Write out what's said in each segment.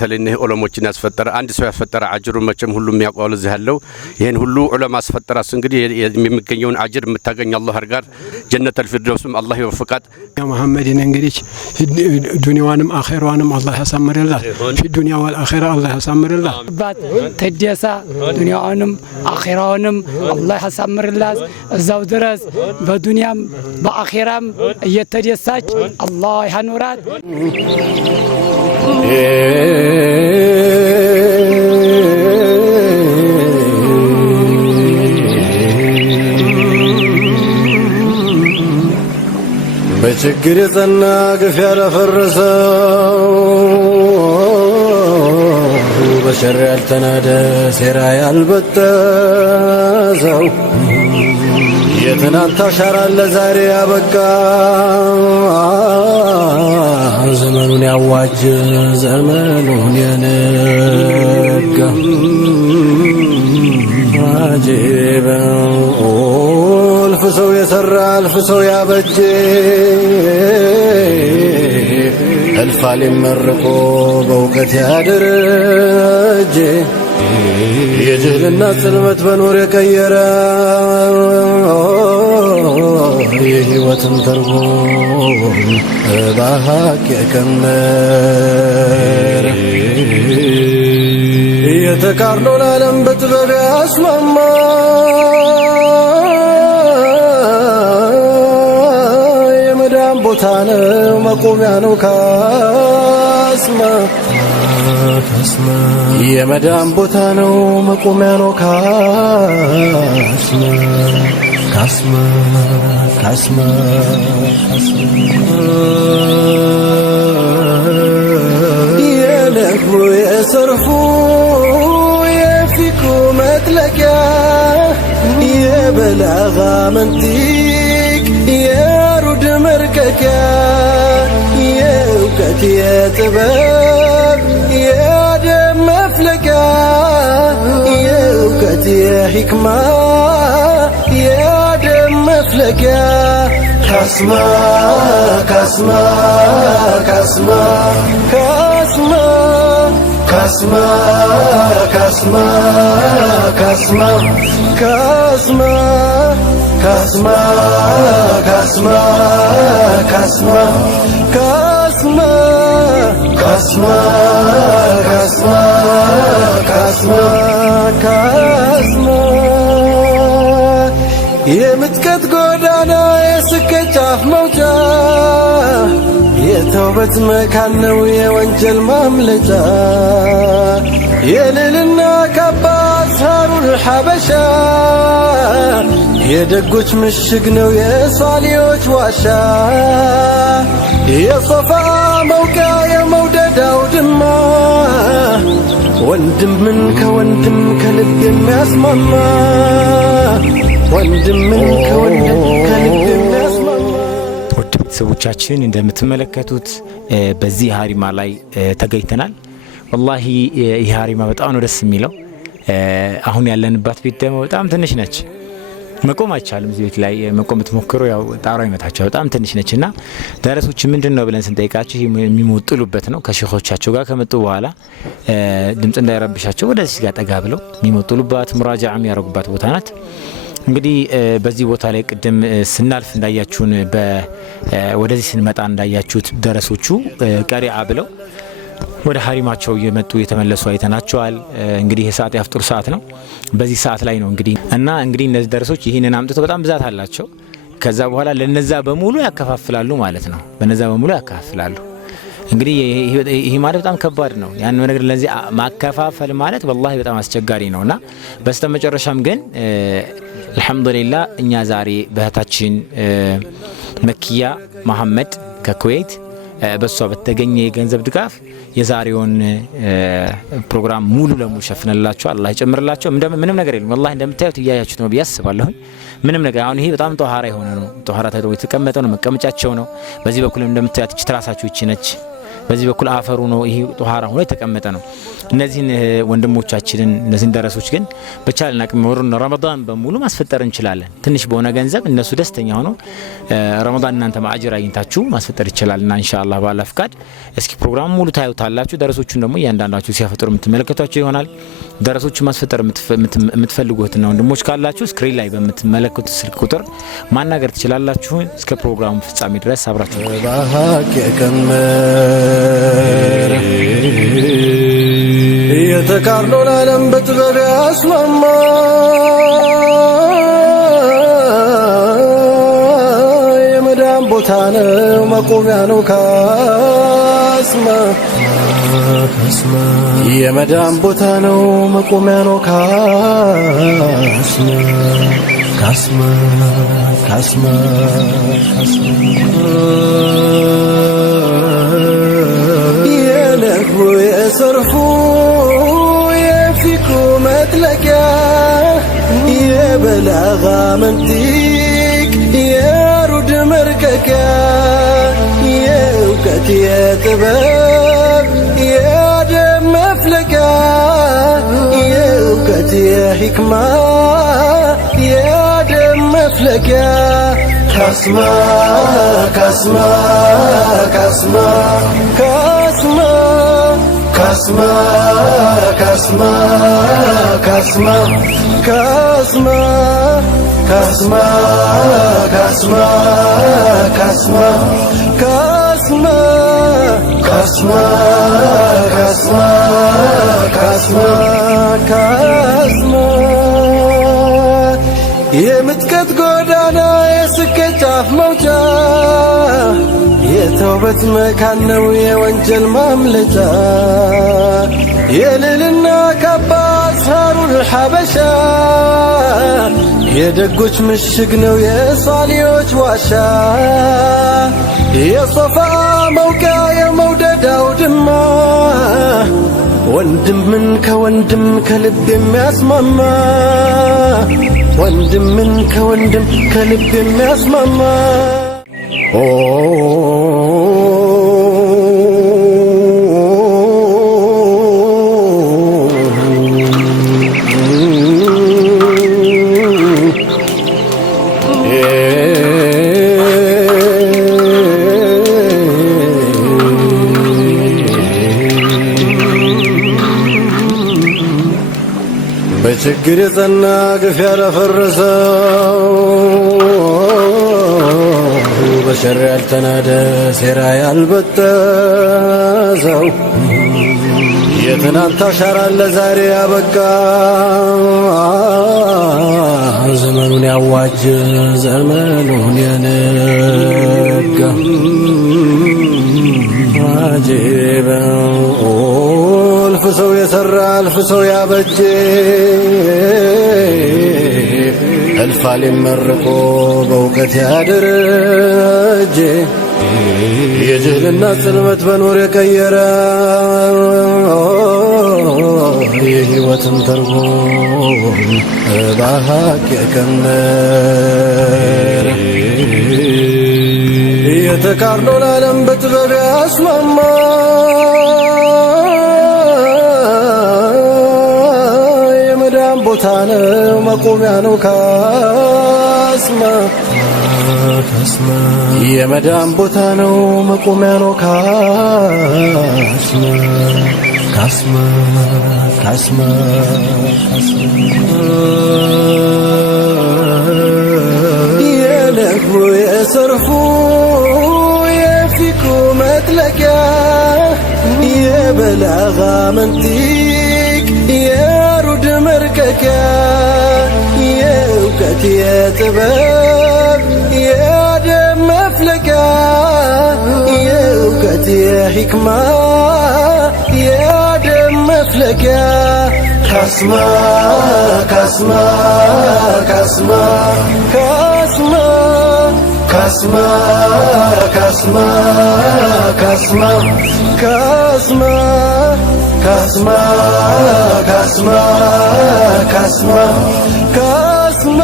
በተለይ ዑለሞችን ያስፈጠረ አንድ ሰው ያስፈጠረ አጅሩን መቼም ሁሉም ያውቀዋል እዚህ ያለው ይሄን ሁሉ ዑለማ አስፈጠራስ እንግዲህ የሚገኘውን አጅር የምታገኝ አላህ አርጋር ጀነተል ፊርደውስም አላህ ይወፍቃት ያ መሐመድን እንግዲህ ዱንያዋንም አኺራዋንም አላህ ያሳምርላት في الدنيا والآخرة الله يسامر الله تديسا دنياهم آخرهم الله يسامر الله الزاو درس بدنيا بآخرهم يتديساج الله يهنورات بشكر ظنك في الفرسان بشر التنادى سراي البتازو يتنان تشار اللزاري أبكى زمن يعواج زمن ينقى عجيبا الفسو يسرى الفسو يابجي الفال مرقو بوقت يادرج يجهل الناس ظلمت بنور يكيرا يهوة ترغم باهاك يكمر يتكارلو العالم بتبب أسمما ቦታነ መቆሚያ ነው ካስማ የመዳም ቦታ ነው መቆሚያ ነው ካስማ ካስማ ካስማ የለሁ የሰርፉ የፊኩ መጥለቂያ የበላጋ መንቲቅ የሩድ መርከኪያ የእውቀት የጥበብ የአደም መፍለቂያ የእውቀት የሕክማ የአደም መፍለቂያ ካስማ ካስማ ካስማ ካስማ ካስማ ካስማ ካስማ ካስማ ካስማ ካስማ ካስማ ካስማ ካስማ ካስማ ካስማ ካስማ የምትከት ጎዳና የስኬት ጫፍ መውጫ የተውበት መካን ነው የወንጀል ማምለጫ የልልና ካባ አዝሃሩል ሐበሻ የደጎች ምሽግ ነው የሷሊዎች ዋሻ የሶፋ መውቂያ የመውደድ አውድማ ወንድምን ከወንድም ከልብ የሚያስማማ ወንድምን ከወንድም ከልብ የሚያስማማ ውድ ቤተሰቦቻችን እንደምትመለከቱት በዚህ ሀሪማ ላይ ተገኝተናል። ወላሂ ይህ ሀሪማ በጣም ነው ደስ የሚለው። አሁን ያለንባት ቤት ደግሞ በጣም ትንሽ ነች። መቆም አይቻልም። እዚህ ቤት ላይ መቆም ተሞክሮ ያው ጣራው ይመታቸው በጣም ትንሽ ነችና ደረሶች ምንድነው ብለን ስንጠይቃቸው የሚሞጥሉበት ነው። ከሼኾቻቸው ጋር ከመጡ በኋላ ድምጽ እንዳይረብሻቸው ወደዚህ ጋር ጠጋ ብለው የሚሞጥሉባት ሙራጃዓ የሚያደርጉባት ቦታ ናት። እንግዲህ በዚህ ቦታ ላይ ቅድም ስናልፍ እንዳያችሁን ወደዚህ ስንመጣ እንዳያችሁት ደረሶቹ ቀሪዓ ብለው ወደ ሀሪማቸው እየመጡ የተመለሱ አይተናቸዋል። እንግዲህ የሰዓት ያፍጥር ሰዓት ነው። በዚህ ሰዓት ላይ ነው እንግዲህ እነዚህ ደረሶች ይህንን አምጥተው በጣም ብዛት አላቸው። ከዛ በኋላ ለነዛ በሙሉ ያከፋፍላሉ ማለት ነው። በነዛ በሙሉ ያከፋፍላሉ። እንግዲህ ይሄ ማለት በጣም ከባድ ነው። ያን ነገር ለዚህ ማከፋፈል ማለት والله በጣም አስቸጋሪ ነውና በስተመጨረሻም ግን አልহামዱሊላህ እኛ ዛሬ በእህታችን መኪያ መሐመድ ከኩዌት በሷ በተገኘ የገንዘብ ድጋፍ የዛሬውን ፕሮግራም ሙሉ ለሙሉ ሸፍነላችሁ አላህ ይጨምርላችሁ። ምንም ነገር የለም والله እንደምታዩት እያያችሁት ነው ቢያስባለሁ። ምንም ነገር አሁን ይሄ በጣም ጧሃራ የሆነ ነው። ጧሃራ ተደው የተቀመጠው ነው። መቀመጫቸው ነው። በዚህ በኩል እንደምታዩት ትራሳችሁ እቺ ነች። በዚህ በኩል አፈሩ ነው ይሄ ጧሃራ ሆኖ የተቀመጠ ነው። እነዚህን ወንድሞቻችንን እነዚህን ደረሶች ግን በቻልና አቅም ረመዳን በሙሉ ማስፈጠር እንችላለን። ትንሽ በሆነ ገንዘብ እነሱ ደስተኛ ሆነው ረመዳን እናንተ ማአጅር አግኝታችሁ ማስፈጠር ይችላልና ኢንሻአላህ ባላ ፍቃድ እስኪ ፕሮግራም ሙሉ ታዩታላችሁ። ደረሶቹን ደግሞ እያንዳንዳችሁ ሲያፈጥሩ የምትመለከቷቸው ይሆናል። ደረሶቹ ማስፈጠር የምትፈልጉትና ወንድሞች ካላችሁ ስክሪን ላይ በምትመለከቱት ስልክ ቁጥር ማናገር ትችላላችሁ። እስከ ፕሮግራሙ ፍጻሜ ድረስ አብራችሁ የተቃርኖን ዓለም በጥበብ ያስማማ የመዳን ቦታ ነው መቆሚያ ነው ካስማ የመዳን ቦታ ነው መቆሚያ ነው ካስማ ካስማ ካስማ የነግቡ የሰርፉ የፊኩ መጥለቂያ የበላጋ መንጢቅ የሩድ መርቀቂያ የእውቀት የጥበብ የአደም መፍለቂያ የእውቀት የሕክማ የአደም መፍለቂያ ካስማ ካስማ ካስማ ካስማ ካስማ ካስማ ካስማ ካስማ ካስማ ካስማ ካስማ ካስማ ካስማ ካስማ ካስማ ካስማ የምጥቀት ጎዳና የስኬት ጫፍ መውጫ የተውበት መካን ነው የወንጀል ማምለጫ የልልና ካባ አስሃሩል ሐበሻ የደጎች ምሽግ ነው የሷሊዎች ዋሻ የሶፋ መውቂያ የመውደድ አውድማ ወንድምን ከወንድም ከልብ የሚያስማማ ወንድምን ከወንድም ከልብ የሚያስማማ በችግር የጸና ግፍ ያለፈረሰው በሸር ያልተናደ ሴራ ያልበጠሰው የትናንት አሻራ ለዛሬ ያበቃ ዘመኑን ያዋጅ ዘመኑን የነጋ አጂበ እልፍ ሰው የሠራ እልፍ ሰው ያበጀ እልፍ ዓሊም መርቆ በእውቀት ያደረጀ የጅህልና ጽልመት በኑር የቀየረ የሕይወትን ትርጉም በሐቅ የከመረ የተቃርኖን ዓለም በጥበብ ያስማማ የመዳን ቦታ ነው መቆሚያ ነው ካስማ ካስማ የመዳን ቦታ ነው መቆሚያ ነው ካስማ ካስማ ካስማ የነግቡ የሰርፉ የፊኩ መጥለቂያ የበላጋ መንጢቅ የሩድ መርቀቂያ የእውቀት የጥበብ የአደም መፍለቂያ የእውቀት የሕክማ የአደም መፍለቂያ ካስማ ካስማ ካስማ ካስማ ካስማ ካስማ ካስማ ካስማ ካስማ ካስማ ካስማ ካስማ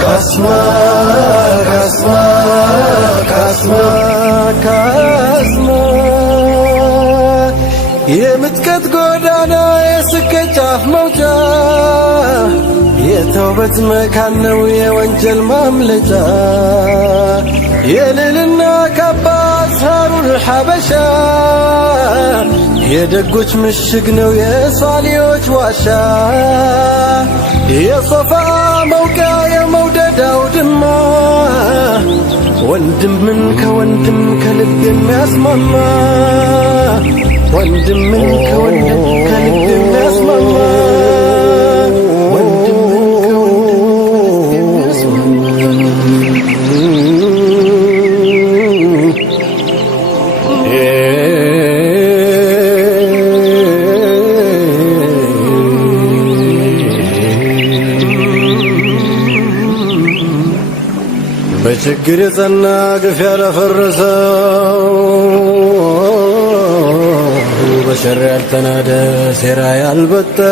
ካስማ ካስማ ካስማ ካስማ የውበት መካን ነው የወንጀል ማምለጫ የልልና ካባ አዝሃሩል ሐበሻ የደጎች ምሽግ ነው የሷሊዎች ዋሻ የሶፋ መውቂያ የመውደድ አውድማ ወንድምን ከወንድም ከልብ የሚያስማማ ወንድምን ከወንድም ከልብ የሚያስማማ ወንድምን በችግር የጸና ግፍ ያላፈረሰው በሸር ያልተናደ ሴራ ያልበጠሰው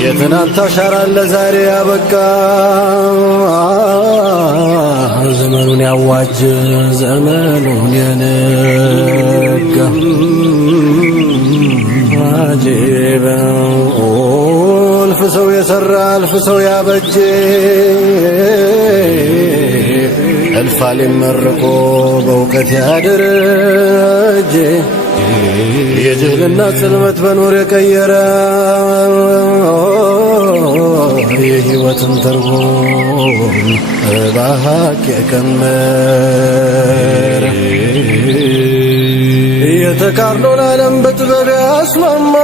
የትናንት አሻራ ለዛሬ ያበቃ ዘመኑን ያዋጅ ዘመኑን የነጋ አጂበ እልፍ ሰው የሰራ እልፍ ሰው ያበጀ እልፍ ዓሊም መርቆ በእውቀት ያደረጀ የጅህልና ጽልመት በኑር የቀየረ የሕይወትን ትርጉም በሐቅ የቀመረ የተቃርኖን ዓለም በጥበብ ያስማማ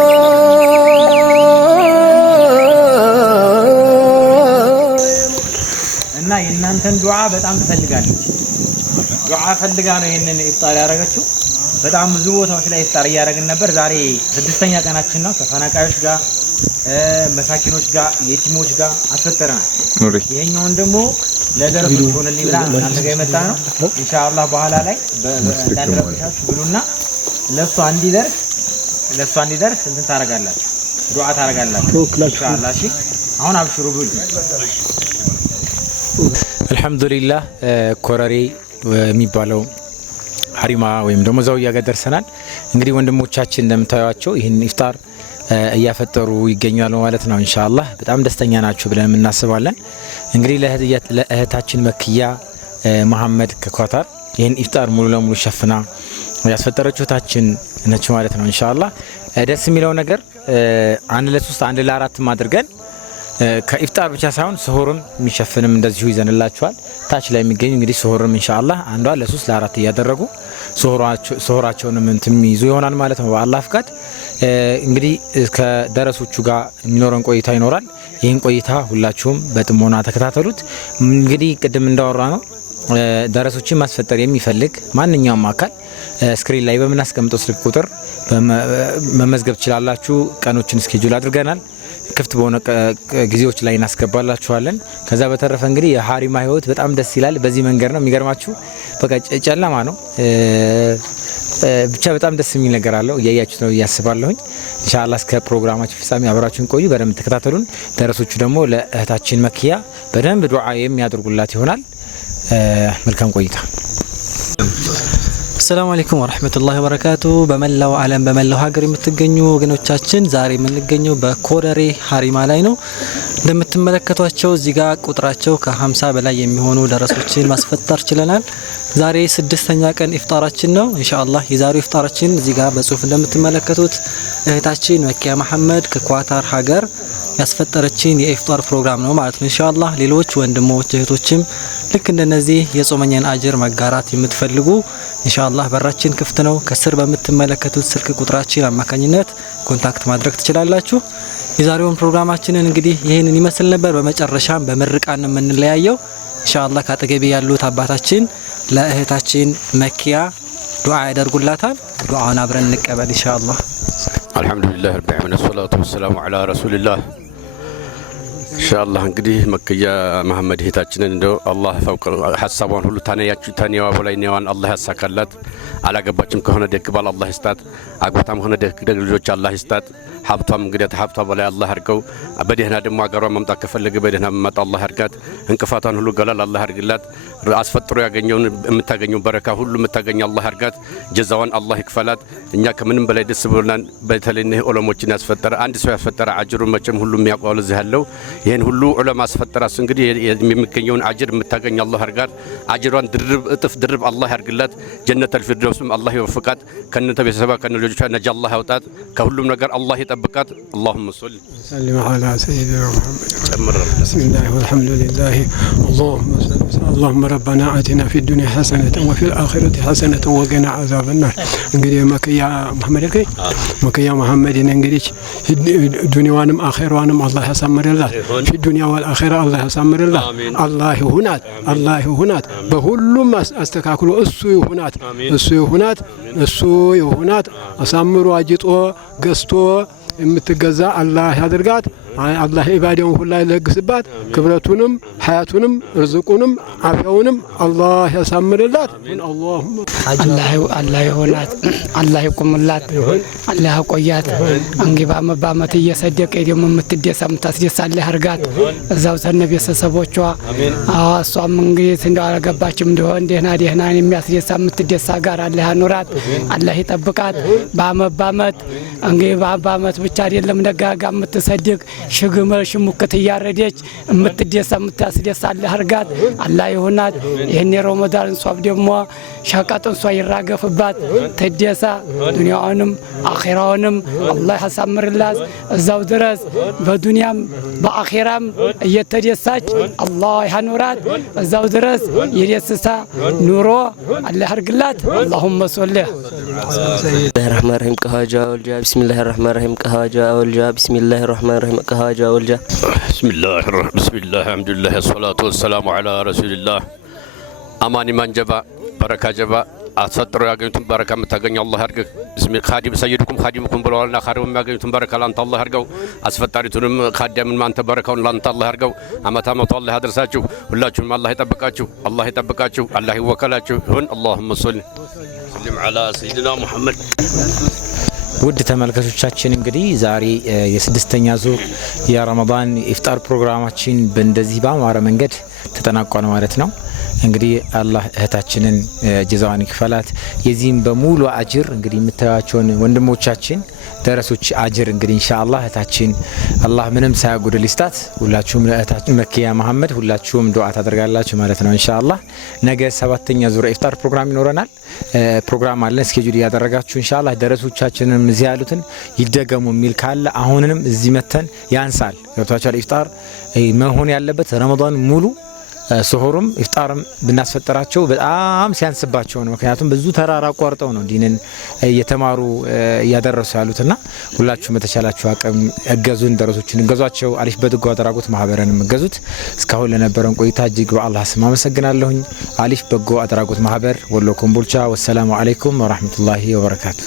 እና የእናንተን ዱዓ በጣም ትፈልጋለች። ዱዓ ፈልጋ ነው ይሄንን ኢፍጣር ያደረገችው። በጣም ብዙ ቦታዎች ላይ ኢፍጣር እያደረግን ነበር። ዛሬ 6ኛ ቀናችን ነው። ተፈናቃዮች ጋር፣ መሳኪኖች ጋር፣ የቲሞች ጋር አስፈጠረናል። ይሄኛውን ደግሞ ለደረሶች ሆነልኝ ብላ እናንተ ጋር የመጣ ነው። ኢንሻአላህ በኋላ ላይ እንዳንረብሻችሁ ብሉና ለሷ እንዲደርስ እንትን ታረጋላችሁ፣ ዱዓ ታረጋላችሁ ኢንሻአላህ። እሺ አሁን አብሽሩ ብሉ። አልহামዱሊላህ ኮረሬ የሚባለው ሀሪማ ወይም ደግሞ ዛውያ ጋር ደርሰናል። እንግዲህ ወንድሞቻችን እንደምታዩዋቸው ይህን ኢፍጣር እያፈጠሩ ይገኛሉ ማለት ነው። ኢንሻአላህ በጣም ደስተኛ ናቸው ብለን እናስባለን። እንግዲህ ለእህታችን መክያ መሐመድ ከኳታር ይህን ኢፍጣር ሙሉ ለሙሉ ሸፍና ያስፈጠረችው እህታችን ነች ማለት ነው። ኢንሻአላህ ደስ የሚለው ነገር 1 ለ3 1 ለ4 አድርገን ከኢፍጣር ብቻ ሳይሆን ስሁርም የሚሸፍንም እንደዚሁ ይዘንላችኋል። ታች ላይ የሚገኙ እንግዲህ ስሁርም ኢንሻአላህ 1 ለ3 ለ4 እያደረጉ ስሁራቸውንም እንትን ይዙ ይሆናል ማለት ነው በአላህ ፍቃድ። እንግዲህ ከደረሶቹ ጋር የሚኖረን ቆይታ ይኖራል። ይህን ቆይታ ሁላችሁም በጥሞና ተከታተሉት። እንግዲህ ቅድም እንዳወራ ነው ደረሶችን ማስፈጠር የሚፈልግ ማንኛውም አካል ስክሪን ላይ በምናስቀምጠው ስልክ ቁጥር መመዝገብ ትችላላችሁ። ቀኖችን ስኬጁል አድርገናል። ክፍት በሆነ ጊዜዎች ላይ እናስገባላችኋለን። ከዛ በተረፈ እንግዲህ የሀሪማ ህይወት በጣም ደስ ይላል። በዚህ መንገድ ነው የሚገርማችሁ። በቃ ጨለማ ነው ብቻ በጣም ደስ የሚል ነገር አለው። እያያችሁት ነው እያስባለሁኝ። ኢንሻአላህ እስከ ፕሮግራማችን ፍጻሜ አብራችሁን ቆዩ፣ በደንብ ተከታተሉን። ደረሶቹ ደግሞ ለእህታችን መክያ በደንብ ዱዓ የሚያደርጉላት ይሆናል። መልካም ቆይታ። السلام عليكم ورحمة الله وبركاته بملاو عالم بملاو ሀገር የምትገኙ ወገኖቻችን ዛሬ የምንገኘው በኮረሬ ሀሪማ ላይ ነው። እንደምትመለከቷቸው እዚህ ጋር ቁጥራቸው ከ50 በላይ የሚሆኑ ደረሶችን ማስፈጠር ችለናል። ዛሬ 6ኛ ቀን ኢፍጣራችን ነው። ኢንሻአላህ የዛሬው ኢፍጣራችን እዚህ ጋር በጽሁፍ እንደምትመለከቱት እህታችን መኪያ መሐመድ ከኳታር ሀገር ያስፈጠረችን የኢፍጣር ፕሮግራም ነው ማለት ነው። ኢንሻአላህ ሌሎች ወንድሞች እህቶችም ልክ እንደነዚህ የጾመኛን አጅር መጋራት የምትፈልጉ ኢንሻአላህ በራችን ክፍት ነው። ከስር በምትመለከቱት ስልክ ቁጥራችን አማካኝነት ኮንታክት ማድረግ ትችላላችሁ። የዛሬውን ፕሮግራማችንን እንግዲህ ይሄንን ይመስል ነበር። በመጨረሻም በምርቃን ነው የምንለያየው። ኢንሻአላህ ካጠገቤ ያሉት አባታችን ለእህታችን መኪያ ዱዓ ያደርጉላታል። ዱዓውን አብረን እንቀበል ኢንሻአላህ። አልহামዱሊላህ ረቢል ዓለሚን ወሰላቱ ወሰላሙ ዐላ ረሱሊላህ። እሺ ኢንሻአላህ እንግዲህ መከያ መሐመድ እህታችንን እንደው አላህ ፈውቅ ሐሳቧን ሁሉ ታኔዋ በላይ ነዋን አላህ ያሳካላት። አላገባችም ከሆነ ደግ ባል አላህ ይስጣት። አግብታም ሆነ ደግ ልጆች አላህ ይስጣት። ሀብቷም እንግዲህ ሀብቷ በላይ አላህ አድርገው። በደህና ደግሞ አገሯ መምጣት ከፈለገ በደህና መምጣት አላህ አድርጋት። እንቅፋቷን ሁሉ ገላል አላህ አድርግላት። አስፈጥሮ ያገኘውን የምታገኘው በረካ ሁሉ የምታገኘው አላህ አድርጋት። ጀዛዋን አላህ ይክፈላት። እኛ ከምንም በላይ ደስ ብሎናል። በተለይ እነዚህ ዑለሞችን ያስፈጠረ አንድ ሰው ያስፈጠረ አጅሩን መቼም ሁሉ የሚያውቀው እዚህ ያለው ይሄን ሁሉ ዑለማ አስፈጠራስ እንግዲህ የሚገኘውን አጅር የምታገኘው አላህ አድርጋት። አጅሯን ድርብ እጥፍ ድርብ አላህ ያድርግላት። ጀነተል ፊርደውስም አላህ ይወፍቃት። ከነተ ቤተሰባ ከነልጆቿ ነጃ አላህ ያውጣት። ከሁሉም ነገር አላህ ይጠብቃት። اللهم صل وسلم على سيدنا محمد. بسم الله والحمد لله. اللهم ربنا آتنا في الدنيا حسنة وفي الآخرة حسنة وقنا عذاب النار. እንግዲህ መከያ መሐመድ ከይ መከያ መሐመድን እንግዲህ ዱንያዋንም አኺራዋንም አላህ ያሳምርላት። في الدنيا والآخرة አላህ ያሳምርላት። አላህ ይሁናት በሁሉም አስተካክሎ እሱ ይሁናት አሳምሮ አጅጦ ገዝቶ የምትገዛ አላህ ያድርጋት። አላህ ኢባዳውን ሁሉ ይለግስባት። ክብረቱንም ሀያቱንም ርዝቁንም አፍያውንም አላህ ያሳምርላት። አላህ ይሆናት። አላህ ይቁምላት። አላህ ያቆያት። እንግዲህ በአመት እየሰደቀ ደግሞ የምታስደሳ አላህ ያርጋት። እዛው ተነ ቤተሰቦቿ እሷም እንግዲህ እንደው አላገባችም እንደሆነ ደህና የሚያስደሳ የምትደሳ ጋር አላህ ያኑራት። አላህ ይጠብቃት። በአመት እንግዲህ በአመት ብቻ አይደለም ደጋጋ የምትሰድቅ ሽግመል ሽሙክት እያረደች የምታስደሳ አላህ ያርጋት። አላህ ይሁናት። ይሄን የረመዳን ሷብ ደግሞ ሸቀጥን ሷ ይራገፍባት ትደሳ። ዱንያውንም አኺራውንም አላህ ያሳምርላት። እዛው ድረስ በዱንያም በአኺራም እየተደሳች አላህ ያኑራት። እዛው ድረስ የደስታ ኑሮ አላህ ያርግላት። اللهم صل الرحمن الرحيم كهاجا والجا بسم الله الرحمن الرحيم كهاجا والجا بسم الله الرحمن الرحيم كهاجا والجا بسم الله الحمد لله الصلاة والسلام على رسول الله أماني من جبا بركة جبا أسطر ياغنتم بركة متاغن الله يرغ بسم خادم سيدكم خادمكم بلوالنا خارم ياغنتم بركة لانت الله يرغو أسفتاريتونم خادم من أنت بركة لانت الله يرغو أما تامت الله يدرساچو ሁላችሁም الله يطبقاچو الله يوكلاچو هون اللهم صل وسلم على سيدنا محمد. ውድ ተመልካቾቻችን እንግዲህ ዛሬ የስድስተኛ ዙር የረመዳን ኢፍጣር ፕሮግራማችን በእንደዚህ ባማረ መንገድ ተጠናቋል ማለት ነው። እንግዲህ አላህ እህታችንን ጀዛዋን ይክፈላት። የዚህም በሙሉ አጅር እንግዲህ የምታዩዋቸውን ወንድሞቻችን ደረሶች አጅር እንግዲህ ኢንሻአላህ እህታችን አላህ ምንም ሳያጎድል ይስጣት። ሁላችሁም ለእህታችን መከያ መሐመድ ሁላችሁም ዱዓ ታደርጋላችሁ ማለት ነው ኢንሻአላህ። ነገ ሰባተኛ ዙር ኢፍጣር ፕሮግራም ይኖረናል። ፕሮግራም አለን ስኬጁል ያደረጋችሁ ኢንሻአላህ። ደረሶቻችንም እዚህ ያሉትን ይደገሙ የሚል ካለ አሁንንም እዚህ መተን ያንሳል። ገብታችኋል። ኢፍጣር መሆን ያለበት ረመዳን ሙሉ ሱሁሩም ኢፍጣርም ብናስፈጠራቸው በጣም ሲያንስባቸው ነው። ምክንያቱም ብዙ ተራራ ቆርጠው ነው ዲንን እየተማሩ ያደረሱ ያሉትና ሁላችሁም በተቻላችሁ አቅም እገዙን፣ ደረሶችን እገዟቸው። አሊፍ በድጎ አድራጎት ማህበረንም እገዙት። እስካሁን ለነበረን ቆይታ እጅግ በአላህ ስም አመሰግናለሁኝ። አሊፍ በጎ አድራጎት ማህበር ወሎ ኮምቦልቻ። ወሰላሙ አለይኩም ወራህመቱላሂ ወበረካቱ።